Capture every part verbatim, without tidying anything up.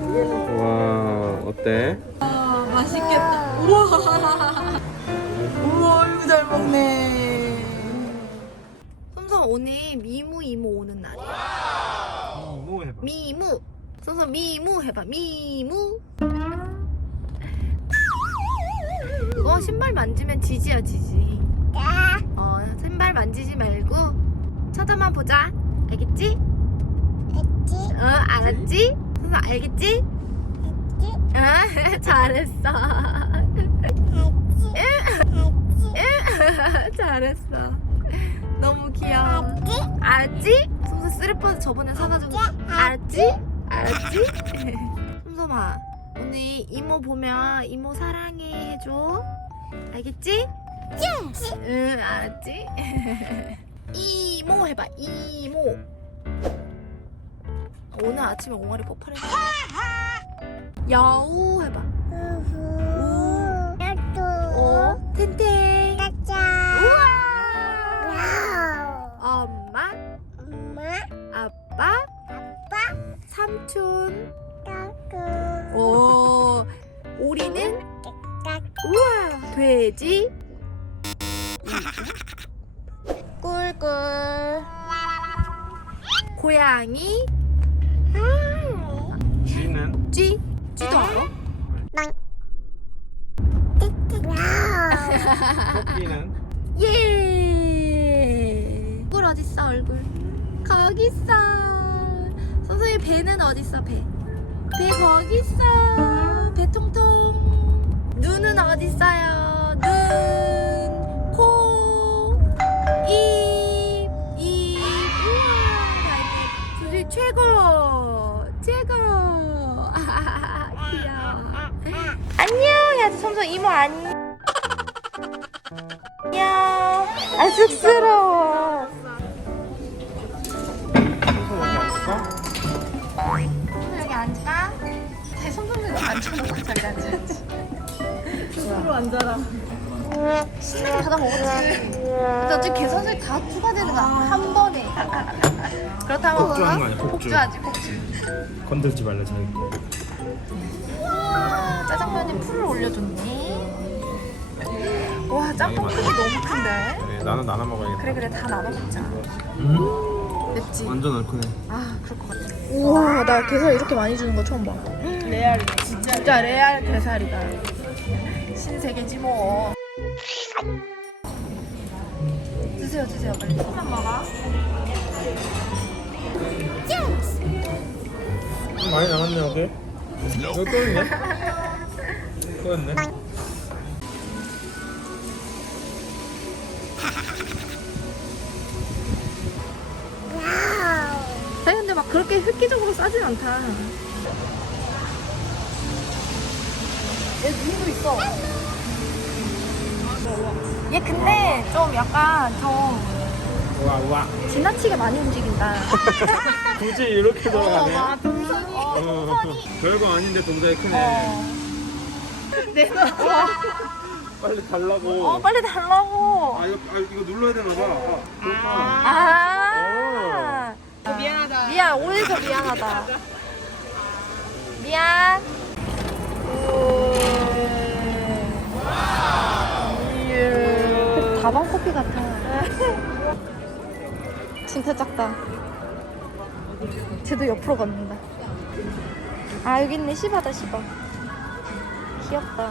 와, 어때? 아, 맛있겠다. 우와. 우와, 이거 잘 먹네. 솜솜 오늘 미무 이모 오는 날이야. 뭐 해봐. 미무. 솜솜 미무 해봐. 미무. 그거 신발 만지면 지지야 지지. 어, 신발 만지지 말고 쳐다만 보자. 알겠지? 알지? 어, 알았지? 솜솜 알겠지? 알지? 아, 잘했어. 알지? 잘했어. 너무 귀여워. 알지? 알았지? 솜솜 쓰리퍼드 저번에 사가지고 알았지? 알았지? 솜솜아 오늘 이모 보면 이모 사랑해 해줘. 알겠지? Yes. 응 알았지? 이모 해봐. 이모. 오늘 아침에 옹알이 폭발했어. 야우 해봐. 우후. 나도. 어? 텐텐. 가자. 우와. 와우. 엄마, 엄마, 아빠, 아빠, 삼촌. 나도. 오, 오리는 나도. 우와. 돼지. 꿀꿀. 고양이. 쥐는? 쥐. 쥐도 알아? 와우. 토끼는? 예. 얼굴 어딨어 얼굴? 거기 있어. 선생님 배는 어딨어 배? 배 거기 있어. 배 통통. 눈은 어딨어요? 눈, 코, 입, 입. 우와 날개. 둘이 최고, 최고. 귀여워. 안녕. 야, 솜솜 이모 안녕. 안녕. 아 쑥스러워. 여기 앉아. 제 손톱을 앉혀놓고 자기 앉아야지. 스스로 앉아라. 신나게 받아 먹었지. 근데 어차피 계산서에 다 추가되는 거야. 한 번에. 그렇다면 폭주하는 거 아니야, 폭주. 폭주하지 폭주. 건들지 말래 자기 거. 우와, 짜장면에 풀을 올려줬네. 와, 짬뽕 크기 너무 큰데? 그래, 나는 나눠 먹어야겠다. 그래 그래 다 나눠 먹자. 음? 맵지? 완전 얼큰해. 아 그럴 것 같아. 우와 나 게살 이렇게 많이 주는 거 처음 봐. 레알이다 진짜. 진짜 레알 게살이다. 신세계지 뭐. 드세요 드세요 빨리. 한번 먹어. 많이 남았네 여기. 여기 또 있네. 또 있네. 아니 근데 막 그렇게 획기적으로 싸진 않다. 얘 눈도 있어. 얘 근데 좀 약간 좀 와 와. 지나치게 많이 움직인다. 굳이 이렇게 돌아가네. 와 동선이 어, 별거 아닌데 동작이 크네. 내가 빨리 달라고. 어 빨리 달라고. 아 이거 아, 이거 눌러야 되나 봐. 아, 그렇구나. 아, 어, 미안하다. 미안 오해서 미안하다. 미안. 다방 커피 같아. 진짜 작다. 쟤도 옆으로 걷는다. 아 여기 있네. 시바다 시바. 귀엽다.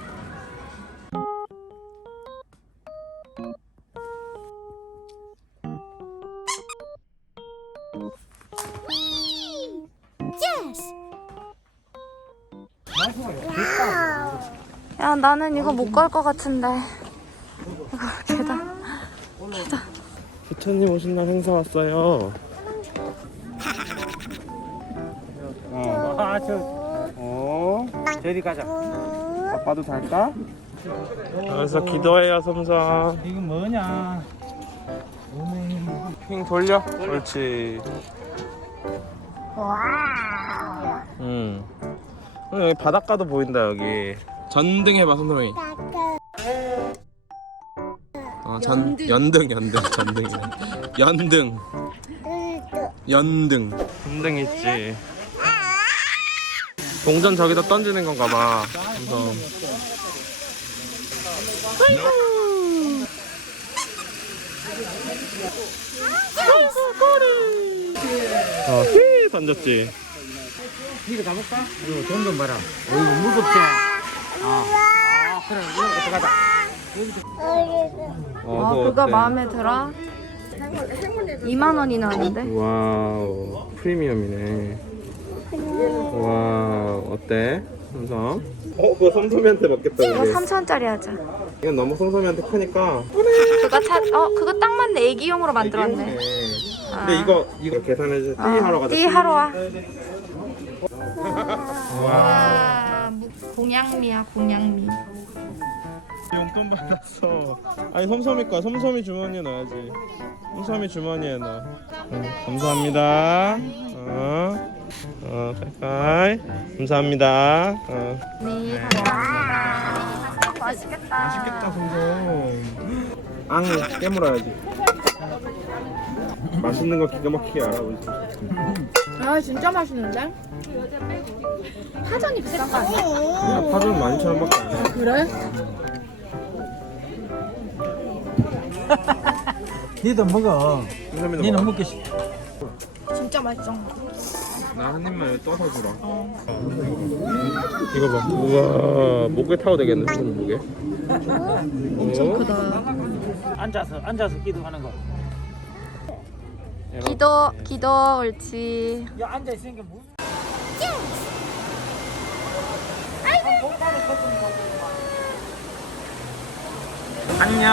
야 나는 이거 못 갈 것 같은데. 이거 계단 계단. 부처님 오신 날 행사 왔어요. 어, 아, 저, 어, 저리 가자. 아빠도 달까? 여기서 기도해요, 섬섬. 이건 뭐냐? 핑 돌려. 그렇지. 음. 어, 여기 바닷가도 보인다 여기. 전등 해봐 손동이. 어, 전 연등 연등 전등이. 연등. 연등. 전등 있지. 동전 저기다 던지는 건가 봐. 솜솜. 어, 휘 던졌지. 니가 가볼까? 이거 동전 봐라. 어, 이거 무섭지? 아, 아 그래 이거 가자. 어, 아, 그거 그거 어때? 마음에 들어? 이만 원이나 하는데? 와우, 프리미엄이네. 와우, 어때? 솜솜? 어, 그거 솜솜이한테 먹겠다. 이거 우리. 삼천 원짜리 하자. 이건 너무 솜솜이한테 크니까. 그거 차, 어, 그거 딱 맞네. 애기용으로 만들었네. 애기용이네. 아. 근데 이거 이거 계산해서 띠 하러 가자. 띠 하러 와. 와. 와, 공양미야, 공양미. 용돈 받았어. 아니 솜솜이 거야. 솜솜이 주머니에 넣어야지. 솜솜이 주머니에 넣어. 응, 감사합니다. 어, 어, 빠이빠이. 감사합니다. 어. 네, 감사합니다. 맛있겠다. 맛있겠다, 솜솜. 앙 깨물어야지. 맛있는 거 기가 막히게 알아보지. 아, 진짜 맛있는데? 파전이 비싼 거 아니야? 야, 파전 만 이천 원밖에 안 해. 그래? 니도 먹어. 솜솜이도 니는 먹어. 먹기 싫. 진짜 맛있어. 나 한 입만 여기 떠서 주라. 이거 봐. 우와, 목에 타도 되겠네. 솜 목에. 엄청 크다. 앉아서 앉아서 기도하는 거. 기도, 기도, 옳지. 야 앉아 있으니까 무. 안녕.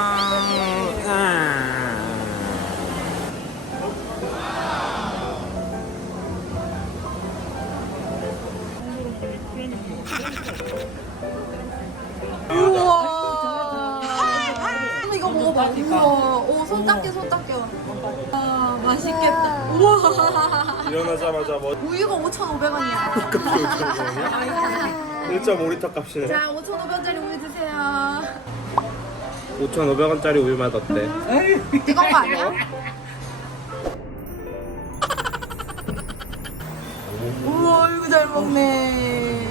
우와. 이거 먹어봐. 우와. 오, 손 닦여, 손 닦여. 아, 맛있겠다. 우와. 일어나자마자 뭐 우유가 오천오백 원이야. 일 점 오 리터 값이네. 자, 오천오백 원짜리 우유 드세요. 오천오백 원짜리 우유 맛 어때? 뜨거운 거 아니야? 우와, 이거 잘 먹네.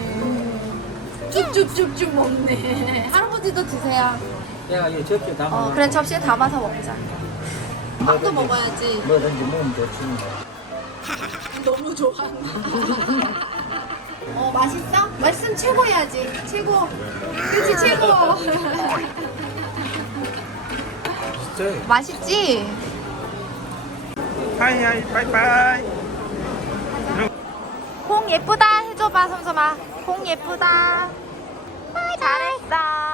쭉쭉쭉쭉 먹네. 할아버지도 드세요. 내가 이 접시 담아. 어, 그래 접시에 담아서 먹자. 밥도 먹어야지. 뭐든지 먹으면 좋지. 너무 좋아한다. 어, 맛있어? 맛있으면 최고야지. 최고. 그치, 최고. 진짜. 맛있지? 하이하이 빠이빠이. 콩 예쁘다 해줘봐, 솜솜아. 콩 예쁘다. 잘했어.